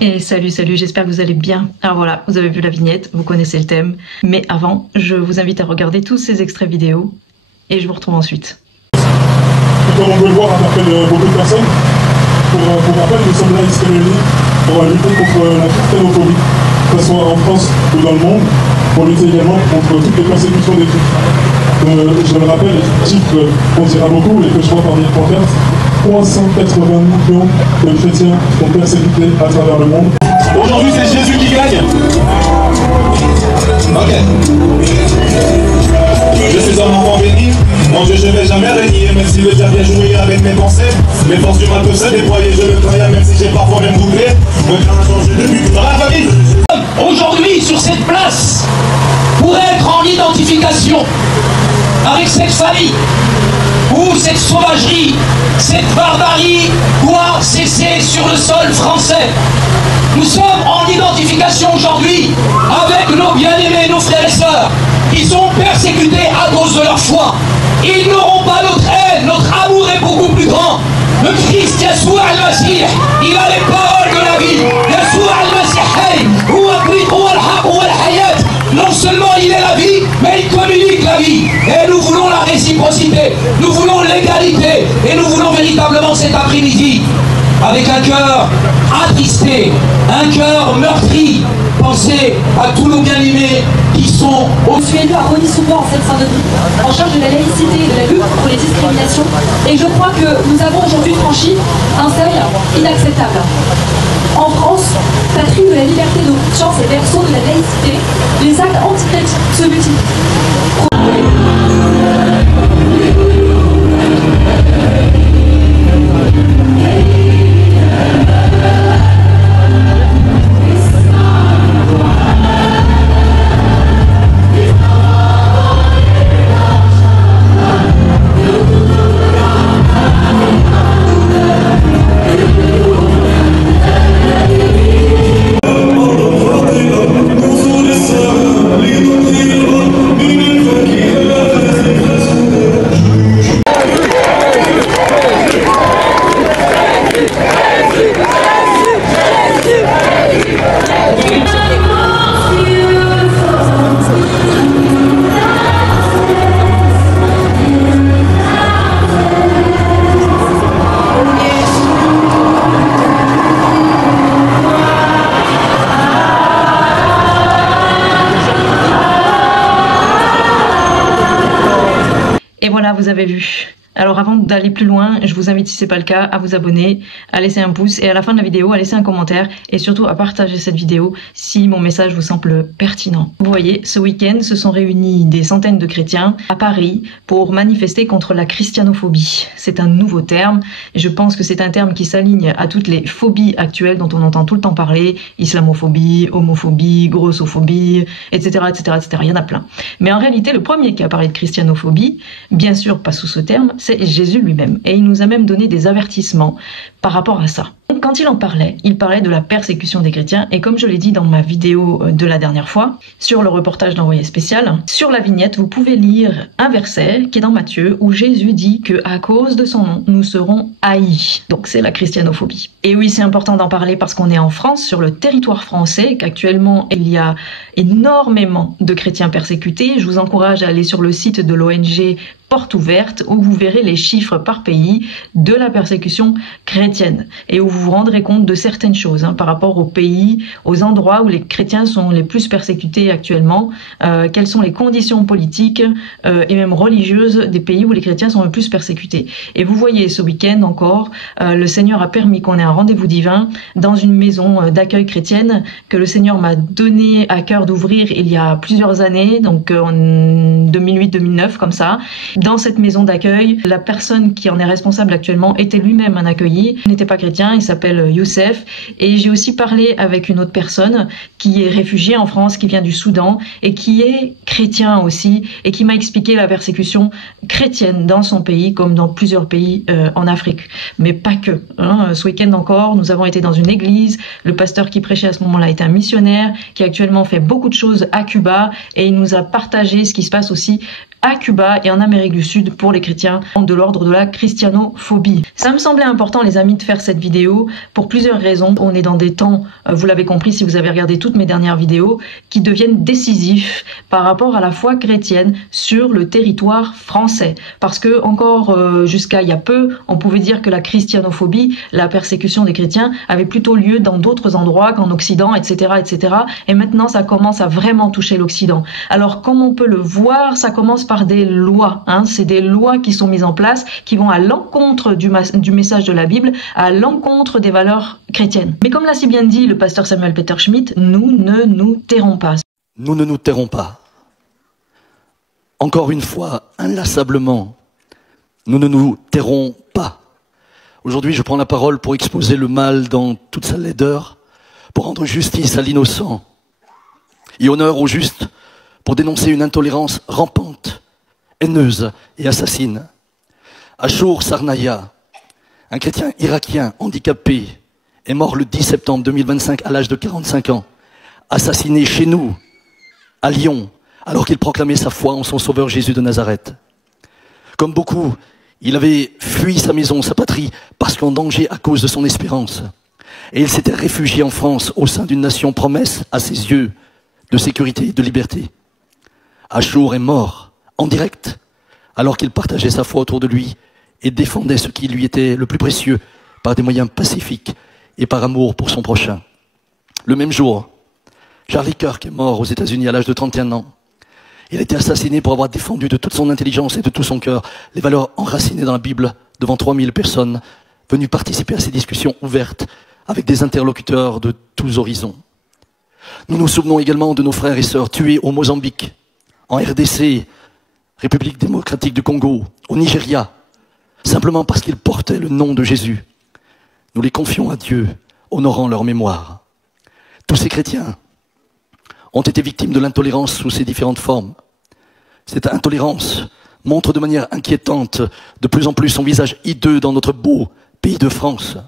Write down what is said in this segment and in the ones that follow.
Et salut, j'espère que vous allez bien. Alors voilà, vous avez vu la vignette, vous connaissez le thème. Mais avant, je vous invite à regarder tous ces extraits vidéo et je vous retrouve ensuite. Comme on peut le voir, on appelle beaucoup de personnes. Pour rappel, nous sommes là ici réunis pour lutter contre la christianophobie, que ce soit en France ou dans le monde, pour lutter également contre toutes les persécutions des chrétiens. Je le rappelle, les chiffres on dira beaucoup et que je vois par les podcasts, 380 millions de chrétiens sont persécutés à travers le monde. Aujourd'hui, c'est Jésus qui gagne. Ok. Je suis un enfant béni, mon Dieu, je ne vais jamais régner, même si le diable vient jouer avec mes pensées. Mes forces du mal peuvent se déployer, je le croyais, même si j'ai parfois même doublé. Me crains un danger depuis dans la famille. Aujourd'hui, sur cette place, pour être en identification avec cette famille, où cette sauvagerie, cette barbarie doit cesser sur le sol français. Nous sommes en identification aujourd'hui avec nos bien-aimés, nos frères et sœurs. Ils sont persécutés à cause de leur foi. Ils n'auront pas notre haine, notre amour est beaucoup plus grand. Le Christ Yeshua al-Masih, il a les paroles de la vie. Yeshua al-Masih, non seulement il est la vie, mais il communique la vie. Et nous voulons la réciprocité, nous voulons l'égalité, et nous voulons véritablement cet après-midi, avec un cœur attristé, un cœur meurtri, penser à tous nos bien-aimés qui sont au... Je suis élu à Rony-sous-Bois en Seine-Saint-Denis, en charge de la laïcité et de la lutte contre les discriminations. Et je crois que nous avons aujourd'hui franchi un seuil inacceptable. En France, patrie de la liberté de conscience et berceau de la laïcité, les actes antichrétiens se multiplient. Et voilà, vous avez vu. Alors avant d'aller plus loin, je vous invite, si ce n'est pas le cas, à vous abonner, à laisser un pouce et à la fin de la vidéo, à laisser un commentaire et surtout à partager cette vidéo si mon message vous semble pertinent. Vous voyez, ce week-end se sont réunis des centaines de chrétiens à Paris pour manifester contre la christianophobie. C'est un nouveau terme et je pense que c'est un terme qui s'aligne à toutes les phobies actuelles dont on entend tout le temps parler, islamophobie, homophobie, grossophobie, etc., etc., etc. Il y en a plein. Mais en réalité, le premier qui a parlé de christianophobie, bien sûr pas sous ce terme, c'est Jésus lui-même. Et il nous a même donné des avertissements par rapport à ça. Quand il en parlait, il parlait de la persécution des chrétiens. Et comme je l'ai dit dans ma vidéo de la dernière fois, sur le reportage d'Envoyé spécial, sur la vignette, vous pouvez lire un verset qui est dans Matthieu où Jésus dit que à cause de son nom, nous serons haïs. Donc c'est la christianophobie. Et oui, c'est important d'en parler parce qu'on est en France, sur le territoire français, qu'actuellement il y a énormément de chrétiens persécutés. Je vous encourage à aller sur le site de l'ONG Porte Ouverte où vous verrez les chiffres par pays de la persécution chrétienne et où vous vous rendrez compte de certaines choses par rapport aux pays, aux endroits où les chrétiens sont les plus persécutés actuellement, quelles sont les conditions politiques et même religieuses des pays où les chrétiens sont le plus persécutés. Et vous voyez ce week-end encore, le Seigneur a permis qu'on ait un rendez-vous divin dans une maison d'accueil chrétienne que le Seigneur m'a donné à cœur d'ouvrir il y a plusieurs années, donc en 2008-2009 comme ça. Dans cette maison d'accueil, la personne qui en est responsable actuellement était lui-même un accueilli. Il n'était pas chrétien, il s'appelle Youssef. Et j'ai aussi parlé avec une autre personne qui est réfugiée en France, qui vient du Soudan et qui est chrétien aussi et qui m'a expliqué la persécution chrétienne dans son pays comme dans plusieurs pays en Afrique. Mais pas que. Ce week-end encore, nous avons été dans une église. Le pasteur qui prêchait à ce moment-là est un missionnaire qui actuellement fait beaucoup de choses à Cuba et il nous a partagé ce qui se passe aussi à Cuba et en Amérique du Sud pour les chrétiens de l'ordre de la christianophobie. Ça me semblait important, les amis, de faire cette vidéo pour plusieurs raisons. On est dans des temps, vous l'avez compris si vous avez regardé toutes mes dernières vidéos, qui deviennent décisifs par rapport à la foi chrétienne sur le territoire français. Parce que encore jusqu'à il y a peu, on pouvait dire que la christianophobie, la persécution des chrétiens, avait plutôt lieu dans d'autres endroits qu'en Occident, etc., etc. Et maintenant, ça commence à vraiment toucher l'Occident. Alors, comme on peut le voir, ça commence par des lois. C'est des lois qui sont mises en place, qui vont à l'encontre du message de la Bible, à l'encontre des valeurs chrétiennes. Mais comme l'a si bien dit le pasteur Samuel Peter Schmidt, nous ne nous tairons pas. Nous ne nous tairons pas. Encore une fois, inlassablement, nous ne nous tairons pas. Aujourd'hui, je prends la parole pour exposer le mal dans toute sa laideur, pour rendre justice à l'innocent et honneur au juste, pour dénoncer une intolérance rampante, haineuse et assassine. Achour Sarnaya, un chrétien irakien handicapé, est mort le 10 septembre 2025 à l'âge de 45 ans, assassiné chez nous, à Lyon, alors qu'il proclamait sa foi en son sauveur Jésus de Nazareth. Comme beaucoup, il avait fui sa maison, sa patrie, parce qu'en danger à cause de son espérance. Et il s'était réfugié en France, au sein d'une nation promesse, à ses yeux, de sécurité et de liberté. Achour est mort, en direct, alors qu'il partageait sa foi autour de lui et défendait ce qui lui était le plus précieux par des moyens pacifiques et par amour pour son prochain. Le même jour, Charlie Kirk est mort aux États-Unis à l'âge de 31 ans. Il a été assassiné pour avoir défendu de toute son intelligence et de tout son cœur les valeurs enracinées dans la Bible devant 3000 personnes venues participer à ces discussions ouvertes avec des interlocuteurs de tous horizons. Nous nous souvenons également de nos frères et sœurs tués au Mozambique, en RDC, République démocratique du Congo, au Nigeria, simplement parce qu'ils portaient le nom de Jésus. Nous les confions à Dieu, honorant leur mémoire. Tous ces chrétiens ont été victimes de l'intolérance sous ses différentes formes. Cette intolérance montre de manière inquiétante de plus en plus son visage hideux dans notre beau pays de France.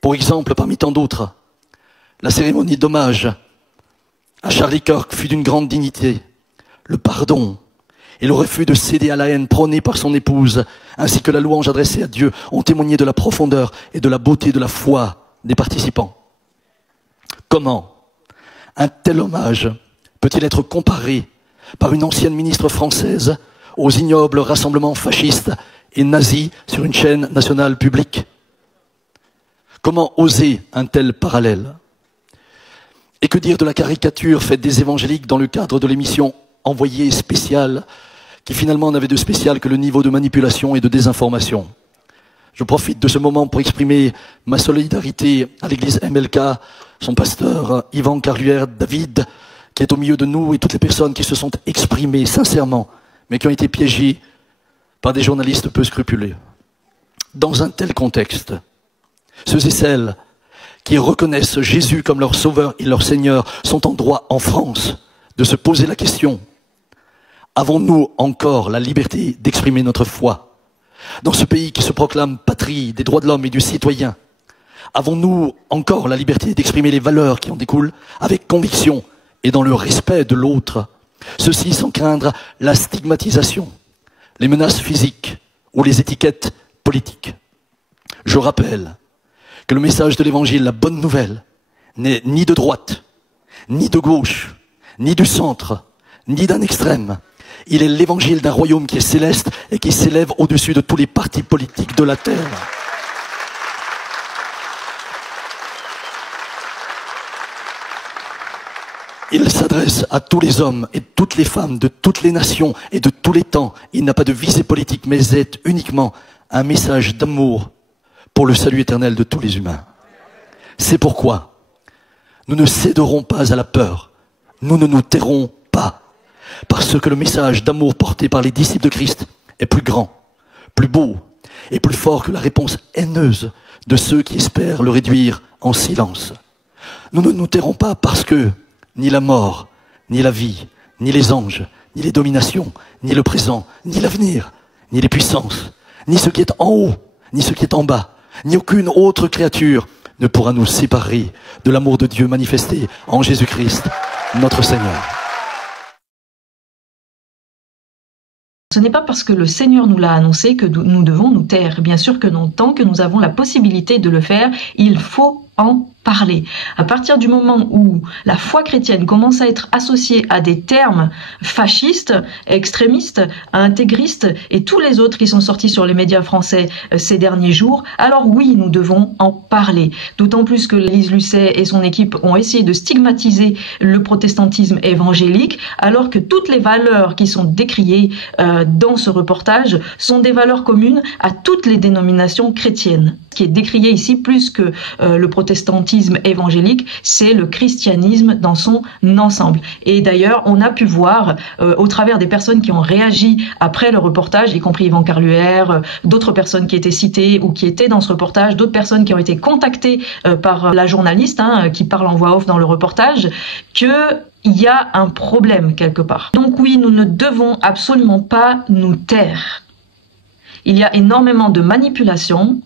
Pour exemple, parmi tant d'autres, la cérémonie d'hommage à Charlie Kirk fut d'une grande dignité. Le pardon et le refus de céder à la haine prônée par son épouse, ainsi que la louange adressée à Dieu, ont témoigné de la profondeur et de la beauté de la foi des participants. Comment un tel hommage peut-il être comparé par une ancienne ministre française aux ignobles rassemblements fascistes et nazis sur une chaîne nationale publique? Comment oser un tel parallèle? Et que dire de la caricature faite des évangéliques dans le cadre de l'émission Envoyé spécial, qui finalement n'avait de spécial que le niveau de manipulation et de désinformation? Je profite de ce moment pour exprimer ma solidarité à l'église MLK, son pasteur Yvan Carluère David, qui est au milieu de nous, et toutes les personnes qui se sont exprimées sincèrement, mais qui ont été piégées par des journalistes peu scrupuleux. Dans un tel contexte, ceux et celles qui reconnaissent Jésus comme leur sauveur et leur Seigneur sont en droit, en France, de se poser la question: avons-nous encore la liberté d'exprimer notre foi dans ce pays qui se proclame patrie des droits de l'homme et du citoyen? Avons-nous encore la liberté d'exprimer les valeurs qui en découlent avec conviction et dans le respect de l'autre? Ceci sans craindre la stigmatisation, les menaces physiques ou les étiquettes politiques. Je rappelle que le message de l'Évangile, la bonne nouvelle, n'est ni de droite, ni de gauche, ni du centre, ni d'un extrême. Il est l'évangile d'un royaume qui est céleste et qui s'élève au-dessus de tous les partis politiques de la terre. Il s'adresse à tous les hommes et toutes les femmes de toutes les nations et de tous les temps. Il n'a pas de visée politique, mais est uniquement un message d'amour pour le salut éternel de tous les humains. C'est pourquoi nous ne céderons pas à la peur. Nous ne nous tairons pas. Parce que le message d'amour porté par les disciples de Christ est plus grand, plus beau et plus fort que la réponse haineuse de ceux qui espèrent le réduire en silence. Nous ne nous tairons pas parce que ni la mort, ni la vie, ni les anges, ni les dominations, ni le présent, ni l'avenir, ni les puissances, ni ce qui est en haut, ni ce qui est en bas, ni aucune autre créature ne pourra nous séparer de l'amour de Dieu manifesté en Jésus-Christ, notre Seigneur. Ce n'est pas parce que le Seigneur nous l'a annoncé que nous devons nous taire. Bien sûr que non, tant que nous avons la possibilité de le faire, il faut en parler. À partir du moment où la foi chrétienne commence à être associée à des termes fascistes, extrémistes, intégristes et tous les autres qui sont sortis sur les médias français ces derniers jours, alors oui, nous devons en parler. D'autant plus que Lise Lucet et son équipe ont essayé de stigmatiser le protestantisme évangélique, alors que toutes les valeurs qui sont décriées dans ce reportage sont des valeurs communes à toutes les dénominations chrétiennes. Ce qui est décrié ici, plus que le protestantisme évangélique, c'est le christianisme dans son ensemble. Et d'ailleurs, on a pu voir au travers des personnes qui ont réagi après le reportage, y compris Yvan Carluère, d'autres personnes qui étaient citées ou qui étaient dans ce reportage, d'autres personnes qui ont été contactées par la journaliste qui parle en voix off dans le reportage, que il y a un problème quelque part. Donc oui, nous ne devons absolument pas nous taire. Il y a énormément de manipulation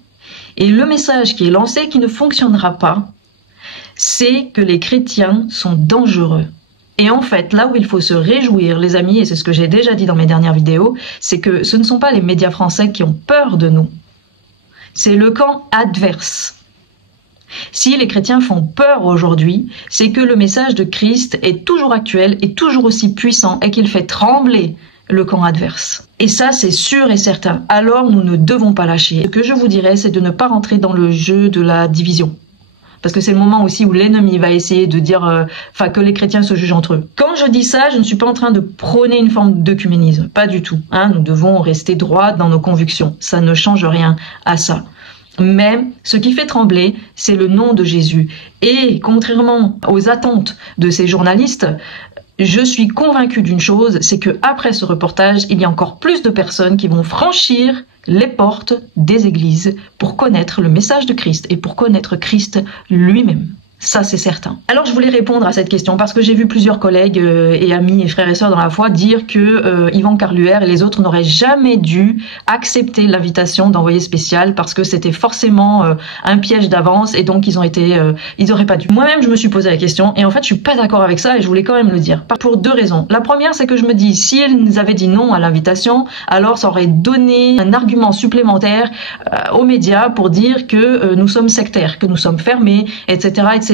et le message qui est lancé, qui ne fonctionnera pas, c'est que les chrétiens sont dangereux. Et en fait, là où il faut se réjouir, les amis, et c'est ce que j'ai déjà dit dans mes dernières vidéos, c'est que ce ne sont pas les médias français qui ont peur de nous. C'est le camp adverse. Si les chrétiens font peur aujourd'hui, c'est que le message de Christ est toujours actuel et toujours aussi puissant et qu'il fait trembler le camp adverse. Et ça, c'est sûr et certain. Alors, nous ne devons pas lâcher. Ce que je vous dirais, c'est de ne pas rentrer dans le jeu de la division. Parce que c'est le moment aussi où l'ennemi va essayer de dire que les chrétiens se jugent entre eux. Quand je dis ça, je ne suis pas en train de prôner une forme d'œcuménisme. Pas du tout. Nous devons rester droits dans nos convictions. Ça ne change rien à ça. Mais ce qui fait trembler, c'est le nom de Jésus. Et contrairement aux attentes de ces journalistes, je suis convaincue d'une chose, c'est que après ce reportage, il y a encore plus de personnes qui vont franchir les portes des églises pour connaître le message de Christ et pour connaître Christ lui-même. Ça, c'est certain. Alors, je voulais répondre à cette question parce que j'ai vu plusieurs collègues et amis et frères et sœurs dans la foi dire que Yvan Carluère et les autres n'auraient jamais dû accepter l'invitation d'envoyé spécial parce que c'était forcément un piège d'avance et donc ils auraient pas dû. Moi-même, je me suis posé la question et en fait, je suis pas d'accord avec ça et je voulais quand même le dire. Pour deux raisons. La première, c'est que je me dis, si ils avaient dit non à l'invitation, alors ça aurait donné un argument supplémentaire aux médias pour dire que nous sommes sectaires, que nous sommes fermés, etc., etc.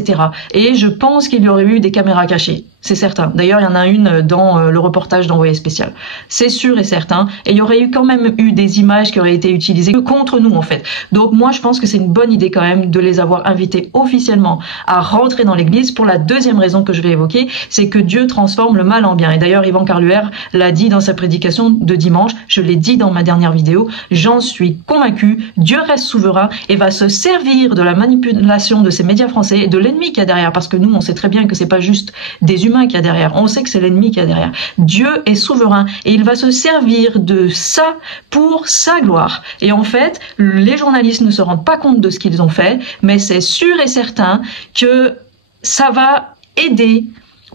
Et je pense qu'il y aurait eu des caméras cachées. C'est certain. D'ailleurs, il y en a une dans le reportage d'Envoyé spécial. C'est sûr et certain. Et il y aurait eu quand même eu des images qui auraient été utilisées contre nous, en fait. Donc, moi, je pense que c'est une bonne idée quand même de les avoir invités officiellement à rentrer dans l'église. Pour la deuxième raison que je vais évoquer, c'est que Dieu transforme le mal en bien. Et d'ailleurs, Yvan Carluère l'a dit dans sa prédication de dimanche. Je l'ai dit dans ma dernière vidéo. J'en suis convaincu. Dieu reste souverain et va se servir de la manipulation de ces médias français et de l'ennemi qu'il y a derrière. Parce que nous, on sait très bien que c'est pas juste des humains qu'il y a derrière. On sait que c'est l'ennemi qu'il y a derrière. Dieu est souverain et il va se servir de ça pour sa gloire. Et en fait, les journalistes ne se rendent pas compte de ce qu'ils ont fait, mais c'est sûr et certain que ça va aider,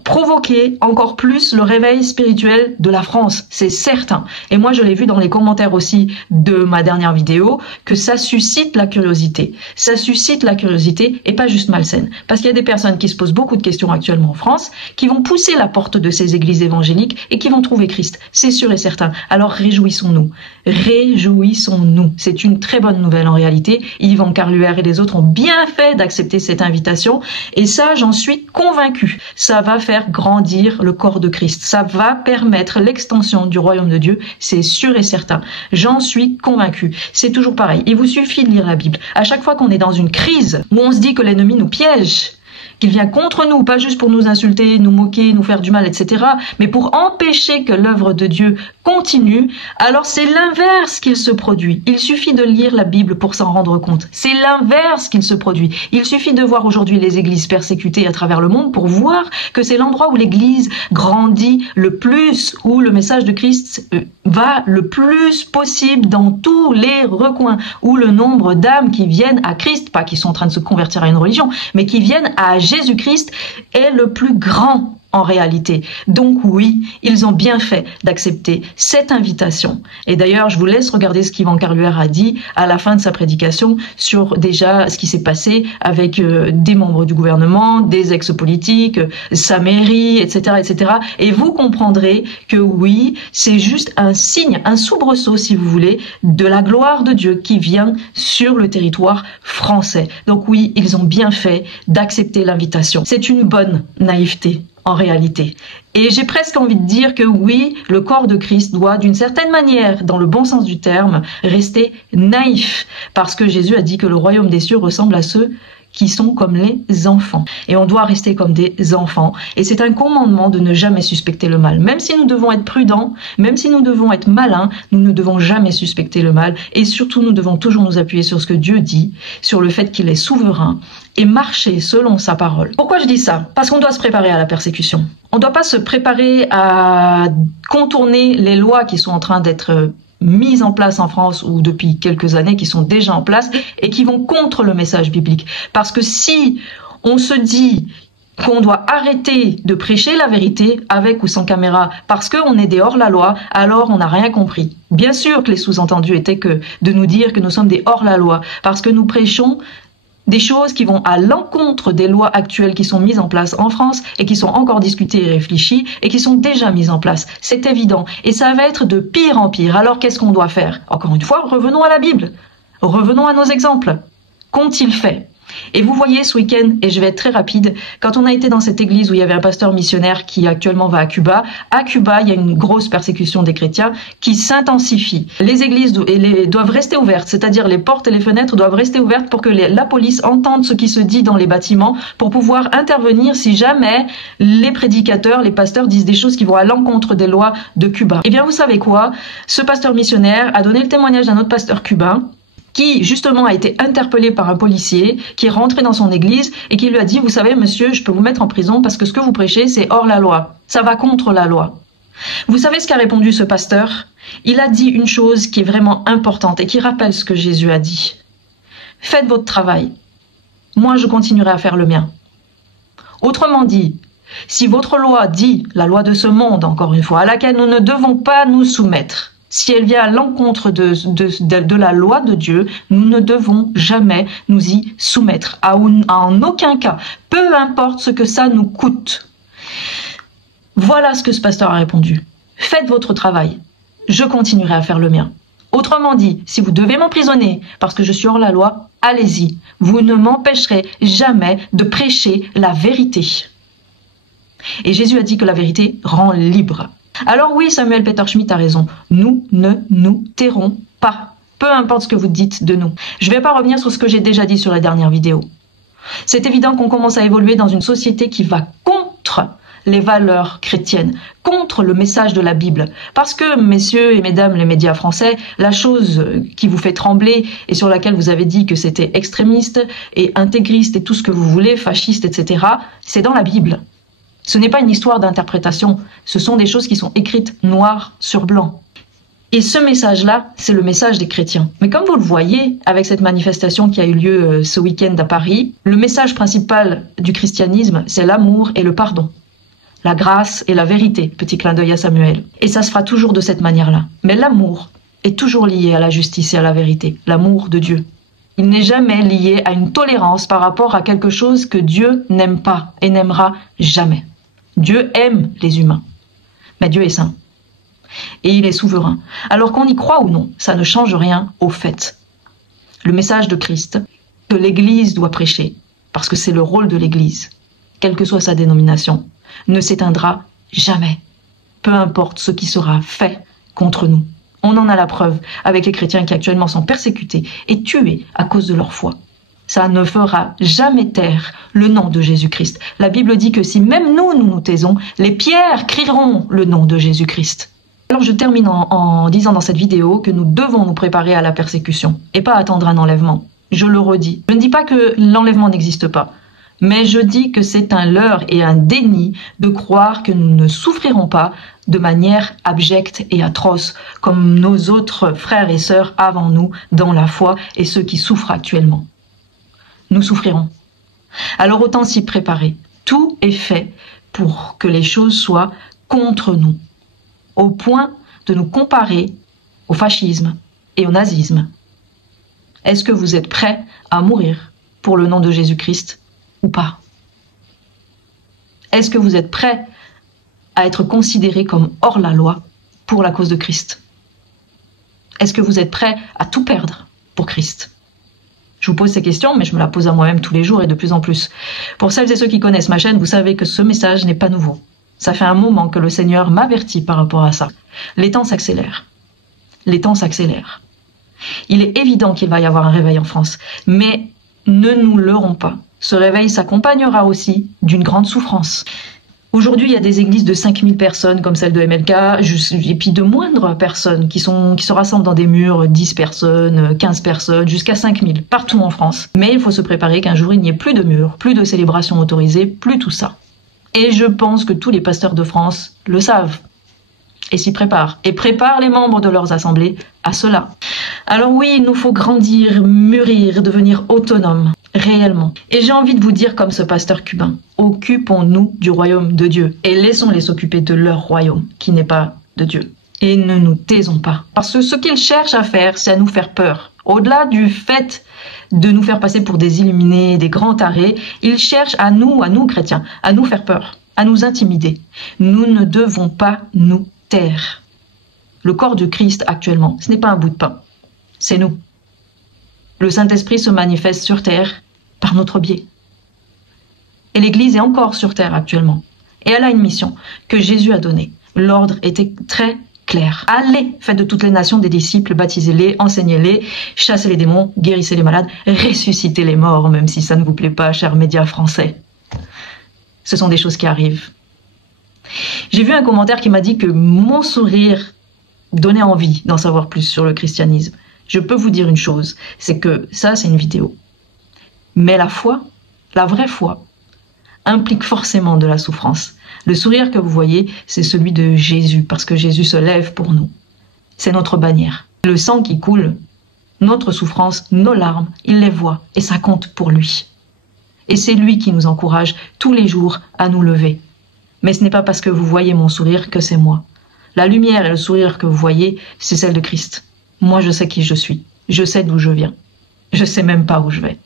provoquer encore plus le réveil spirituel de la France, c'est certain. Et moi, je l'ai vu dans les commentaires aussi de ma dernière vidéo, que ça suscite la curiosité. Ça suscite la curiosité et pas juste malsaine. Parce qu'il y a des personnes qui se posent beaucoup de questions actuellement en France, qui vont pousser la porte de ces églises évangéliques et qui vont trouver Christ. C'est sûr et certain. Alors réjouissons-nous. Réjouissons-nous. C'est une très bonne nouvelle en réalité. Yvan Carluère et les autres ont bien fait d'accepter cette invitation. Et ça, j'en suis convaincue. Ça va faire grandir le corps de Christ. Ça va permettre l'extension du royaume de Dieu, c'est sûr et certain. J'en suis convaincue. C'est toujours pareil. Il vous suffit de lire la Bible. À chaque fois qu'on est dans une crise où on se dit que l'ennemi nous piège, qu'il vient contre nous, pas juste pour nous insulter, nous moquer, nous faire du mal, etc., mais pour empêcher que l'œuvre de Dieu continue, alors c'est l'inverse qu'il se produit. Il suffit de lire la Bible pour s'en rendre compte. C'est l'inverse qu'il se produit. Il suffit de voir aujourd'hui les églises persécutées à travers le monde pour voir que c'est l'endroit où l'église grandit le plus, où le message de Christ va le plus possible dans tous les recoins, où le nombre d'âmes qui viennent à Christ, pas qui sont en train de se convertir à une religion, mais qui viennent à Jésus-Christ est le plus grand. en réalité. Donc oui, ils ont bien fait d'accepter cette invitation. Et d'ailleurs, je vous laisse regarder ce qu'Yvan Carluère a dit à la fin de sa prédication sur déjà ce qui s'est passé avec des membres du gouvernement, des ex-politiques, sa mairie, etc., etc. Et vous comprendrez que oui, c'est juste un signe, un soubresaut, si vous voulez, de la gloire de Dieu qui vient sur le territoire français. Donc oui, ils ont bien fait d'accepter l'invitation. C'est une bonne naïveté en réalité. Et j'ai presque envie de dire que oui, le corps de Christ doit d'une certaine manière, dans le bon sens du terme, rester naïf, parce que Jésus a dit que le royaume des cieux ressemble à ceux qui sont comme les enfants. Et on doit rester comme des enfants. Et c'est un commandement de ne jamais suspecter le mal. Même si nous devons être prudents, même si nous devons être malins, nous ne devons jamais suspecter le mal. Et surtout, nous devons toujours nous appuyer sur ce que Dieu dit, sur le fait qu'il est souverain, et marcher selon sa parole. Pourquoi je dis ça? Parce qu'on doit se préparer à la persécution. On ne doit pas se préparer à contourner les lois qui sont en train d'être mises en place en France ou depuis quelques années, qui sont déjà en place et qui vont contre le message biblique. Parce que si on se dit qu'on doit arrêter de prêcher la vérité avec ou sans caméra parce qu'on est des hors-la-loi, alors on n'a rien compris. Bien sûr que les sous-entendus étaient que de nous dire que nous sommes des hors-la-loi parce que nous prêchons des choses qui vont à l'encontre des lois actuelles qui sont mises en place en France et qui sont encore discutées et réfléchies et qui sont déjà mises en place. C'est évident. Et ça va être de pire en pire. Alors qu'est-ce qu'on doit faire? Encore une fois, revenons à la Bible. Revenons à nos exemples. Qu'ont-ils fait? Et vous voyez ce week-end, et je vais être très rapide, quand on a été dans cette église où il y avait un pasteur missionnaire qui actuellement va à Cuba, il y a une grosse persécution des chrétiens qui s'intensifie. Les églises doivent rester ouvertes, c'est-à-dire les portes et les fenêtres doivent rester ouvertes pour que la police entende ce qui se dit dans les bâtiments, pour pouvoir intervenir si jamais les prédicateurs, les pasteurs disent des choses qui vont à l'encontre des lois de Cuba. Eh bien, vous savez quoi? Ce pasteur missionnaire a donné le témoignage d'un autre pasteur cubain qui justement a été interpellé par un policier qui est rentré dans son église et qui lui a dit « Vous savez, monsieur, je peux vous mettre en prison parce que ce que vous prêchez, c'est hors la loi. Ça va contre la loi. » Vous savez ce qu'a répondu ce pasteur? Il a dit une chose qui est vraiment importante et qui rappelle ce que Jésus a dit. « Faites votre travail. Moi, je continuerai à faire le mien. » Autrement dit, si votre loi dit, la loi de ce monde, encore une fois, à laquelle nous ne devons pas nous soumettre, si elle vient à l'encontre de la loi de Dieu, nous ne devons jamais nous y soumettre. En aucun cas, peu importe ce que ça nous coûte. Voilà ce que ce pasteur a répondu. Faites votre travail. Je continuerai à faire le mien. Autrement dit, si vous devez m'emprisonner parce que je suis hors la loi, allez-y. Vous ne m'empêcherez jamais de prêcher la vérité. Et Jésus a dit que la vérité rend libre. Alors oui, Samuel Peter Schmidt a raison. Nous ne nous tairons pas. Peu importe ce que vous dites de nous. Je ne vais pas revenir sur ce que j'ai déjà dit sur la dernière vidéo. C'est évident qu'on commence à évoluer dans une société qui va contre les valeurs chrétiennes, contre le message de la Bible. Parce que, messieurs et mesdames les médias français, la chose qui vous fait trembler et sur laquelle vous avez dit que c'était extrémiste et intégriste et tout ce que vous voulez, fasciste, etc., c'est dans la Bible. Ce n'est pas une histoire d'interprétation, ce sont des choses qui sont écrites noir sur blanc. Et ce message-là, c'est le message des chrétiens. Mais comme vous le voyez, avec cette manifestation qui a eu lieu ce week-end à Paris, le message principal du christianisme, c'est l'amour et le pardon. La grâce et la vérité, petit clin d'œil à Samuel. Et ça se fera toujours de cette manière-là. Mais l'amour est toujours lié à la justice et à la vérité, l'amour de Dieu. Il n'est jamais lié à une tolérance par rapport à quelque chose que Dieu n'aime pas et n'aimera jamais. Dieu aime les humains, mais Dieu est saint. Et il est souverain. Alors qu'on y croit ou non, ça ne change rien au fait. Le message de Christ, que l'Église doit prêcher, parce que c'est le rôle de l'Église, quelle que soit sa dénomination, ne s'éteindra jamais, peu importe ce qui sera fait contre nous. On en a la preuve avec les chrétiens qui actuellement sont persécutés et tués à cause de leur foi. Ça ne fera jamais taire le nom de Jésus-Christ. La Bible dit que si même nous taisons, les pierres crieront le nom de Jésus-Christ. Alors je termine en disant dans cette vidéo que nous devons nous préparer à la persécution et pas attendre un enlèvement. Je le redis. Je ne dis pas que l'enlèvement n'existe pas, mais je dis que c'est un leurre et un déni de croire que nous ne souffrirons pas de manière abjecte et atroce comme nos autres frères et sœurs avant nous dans la foi et ceux qui souffrent actuellement. Nous souffrirons. Alors autant s'y préparer. Tout est fait pour que les choses soient contre nous, au point de nous comparer au fascisme et au nazisme. Est-ce que vous êtes prêts à mourir pour le nom de Jésus-Christ ou pas? Est-ce que vous êtes prêts à être considérés comme hors la loi pour la cause de Christ? Est-ce que vous êtes prêts à tout perdre pour Christ? Je vous pose ces questions, mais je me la pose à moi-même tous les jours et de plus en plus. Pour celles et ceux qui connaissent ma chaîne, vous savez que ce message n'est pas nouveau. Ça fait un moment que le Seigneur m'avertit par rapport à ça. Les temps s'accélèrent. Les temps s'accélèrent. Il est évident qu'il va y avoir un réveil en France, mais ne nous leurrons pas. Ce réveil s'accompagnera aussi d'une grande souffrance. Aujourd'hui, il y a des églises de 5000 personnes comme celle de MLK, et puis de moindres personnes qui se rassemblent dans des murs, 10 personnes, 15 personnes, jusqu'à 5000, partout en France. Mais il faut se préparer qu'un jour, il n'y ait plus de murs, plus de célébrations autorisées, plus tout ça. Et je pense que tous les pasteurs de France le savent et s'y préparent, et préparent les membres de leurs assemblées à cela. Alors oui, il nous faut grandir, mûrir, devenir autonomes, réellement. Et j'ai envie de vous dire comme ce pasteur cubain, occupons-nous du royaume de Dieu et laissons-les s'occuper de leur royaume, qui n'est pas de Dieu. Et ne nous taisons pas, parce que ce qu'ils cherchent à faire, c'est à nous faire peur. Au-delà du fait de nous faire passer pour des illuminés, des grands tarés, ils cherchent à nous chrétiens, à nous faire peur, à nous intimider. Nous ne devons pas nous taire. Le corps du Christ actuellement, ce n'est pas un bout de pain, c'est nous. Le Saint-Esprit se manifeste sur terre par notre biais. Et l'Église est encore sur terre actuellement. Et elle a une mission que Jésus a donnée. L'ordre était très clair. Allez, faites de toutes les nations des disciples, baptisez-les, enseignez-les, chassez les démons, guérissez les malades, ressuscitez les morts, même si ça ne vous plaît pas, chers médias français. Ce sont des choses qui arrivent. J'ai vu un commentaire qui m'a dit que mon sourire donnait envie d'en savoir plus sur le christianisme. Je peux vous dire une chose, c'est que ça, c'est une vidéo. Mais la foi, la vraie foi, implique forcément de la souffrance. Le sourire que vous voyez, c'est celui de Jésus, parce que Jésus se lève pour nous. C'est notre bannière. Le sang qui coule, notre souffrance, nos larmes, il les voit, et ça compte pour lui. Et c'est lui qui nous encourage tous les jours à nous lever. Mais ce n'est pas parce que vous voyez mon sourire que c'est moi. La lumière et le sourire que vous voyez, c'est celle de Christ. Moi, je sais qui je suis. Je sais d'où je viens. Je sais même pas où je vais.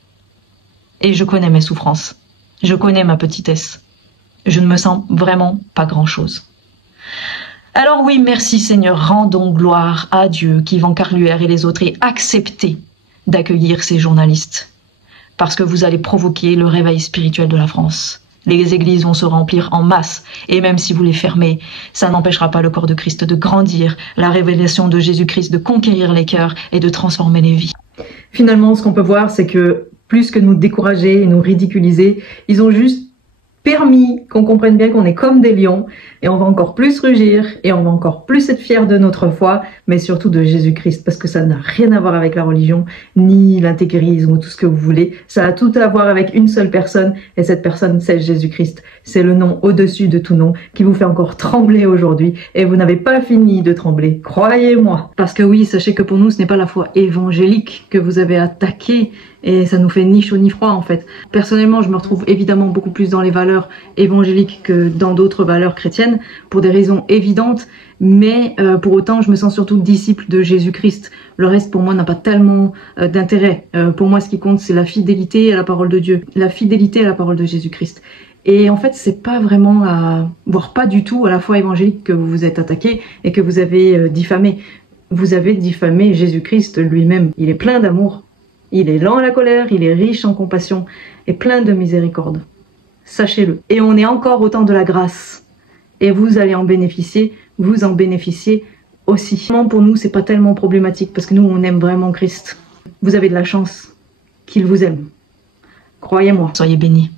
Et je connais mes souffrances. Je connais ma petitesse. Je ne me sens vraiment pas grand-chose. Alors oui, merci Seigneur, rendons gloire à Dieu qui vend Carluère et les autres et acceptez d'accueillir ces journalistes. Parce que vous allez provoquer le réveil spirituel de la France. Les églises vont se remplir en masse, et même si vous les fermez, ça n'empêchera pas le corps de Christ de grandir, la révélation de Jésus-Christ de conquérir les cœurs et de transformer les vies. Finalement, ce qu'on peut voir, c'est que plus que nous décourager et nous ridiculiser, ils ont juste permis qu'on comprenne bien qu'on est comme des lions et on va encore plus rugir et on va encore plus être fiers de notre foi, mais surtout de Jésus-Christ, parce que ça n'a rien à voir avec la religion, ni l'intégrisme ou tout ce que vous voulez. Ça a tout à voir avec une seule personne et cette personne, c'est Jésus-Christ. C'est le nom au-dessus de tout nom qui vous fait encore trembler aujourd'hui et vous n'avez pas fini de trembler, croyez-moi. Parce que oui, sachez que pour nous, ce n'est pas la foi évangélique que vous avez attaquée et ça nous fait ni chaud ni froid en fait. Personnellement, je me retrouve évidemment beaucoup plus dans les valeurs évangéliques que dans d'autres valeurs chrétiennes pour des raisons évidentes, mais pour autant, je me sens surtout disciple de Jésus-Christ. Le reste, pour moi, n'a pas tellement d'intérêt. Pour moi, ce qui compte, c'est la fidélité à la parole de Dieu, la fidélité à la parole de Jésus-Christ. Et en fait, c'est pas vraiment voire pas du tout à la foi évangélique que vous vous êtes attaqué et que vous avez diffamé. Vous avez diffamé Jésus-Christ lui-même. Il est plein d'amour. Il est lent à la colère, il est riche en compassion et plein de miséricorde. Sachez-le. Et on est encore au temps de la grâce. Et vous allez en bénéficier, vous en bénéficiez aussi. Pour nous, c'est pas tellement problématique parce que nous, on aime vraiment Christ. Vous avez de la chance qu'il vous aime. Croyez-moi. Soyez bénis.